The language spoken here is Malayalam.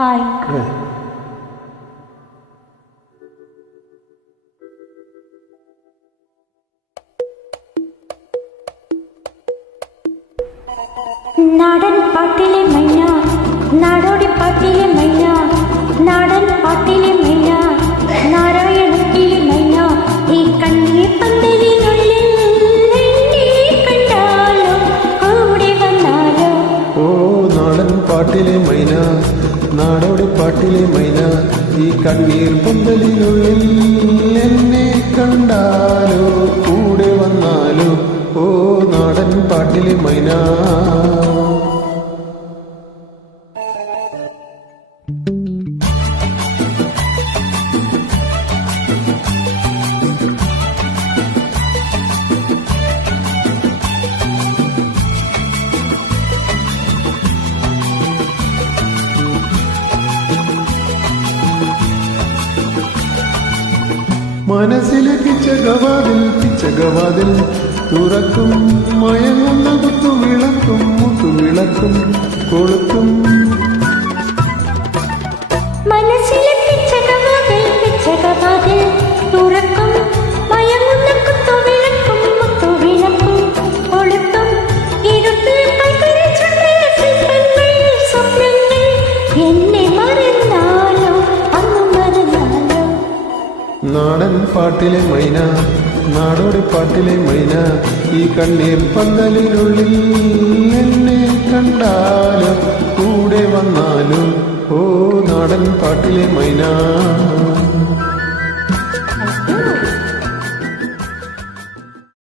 ഹായ്. നാടൻ പാട്ടിലെ മൈന, നാടോടി പാട്ടിലെ മൈന, നാടൻ പാട്ടിലെ മൈന, നാരായണത്തിലെ മൈന, ഈ കണ്ണിലെ പന്തലിനുള്ളിൽ എന്നെ കണ്ടാലോ കൂടെ വന്നാലോ. ഓ നാടൻ പാട്ടിലെ മൈന, നാടോടി പാട്ടിലെ മൈന, ഈ കണ്ണീർ പന്തലിനുള്ളിൽ എന്നെ കണ്ടാലോ കൂടെ വന്നാലോ. ഓ നാടൻ പാട്ടിലെ മൈന. മനസ്സിലെ പിച്ചകവാതിൽ തുറക്കും, മയങ്ങുന്ന മുത്തുവിളക്കും കൊളുത്തും. മനസ്സിലെ പിച്ചകവാതിൽ തുറക്കും, മയങ്ങുന്ന മുത്തുവിളക്കും കൊളുത്തും. ഇരുട്ടിൽ കൈപിടിച്ചുള്ള സ്വപ്നങ്ങൾ എന്നെ മറന്നാലോ അന്ന് മറന്നാലോ. നാടൻ പാട്ടിലെ മൈന, നാടോടി പാട്ടിലെ മൈന, ഈ കണ്ണീർ പന്തലിനുള്ളിൽ എന്നെ കണ്ടാലും കൂടെ വന്നാലും. ഓ നാടൻ പാട്ടിലെ മൈന.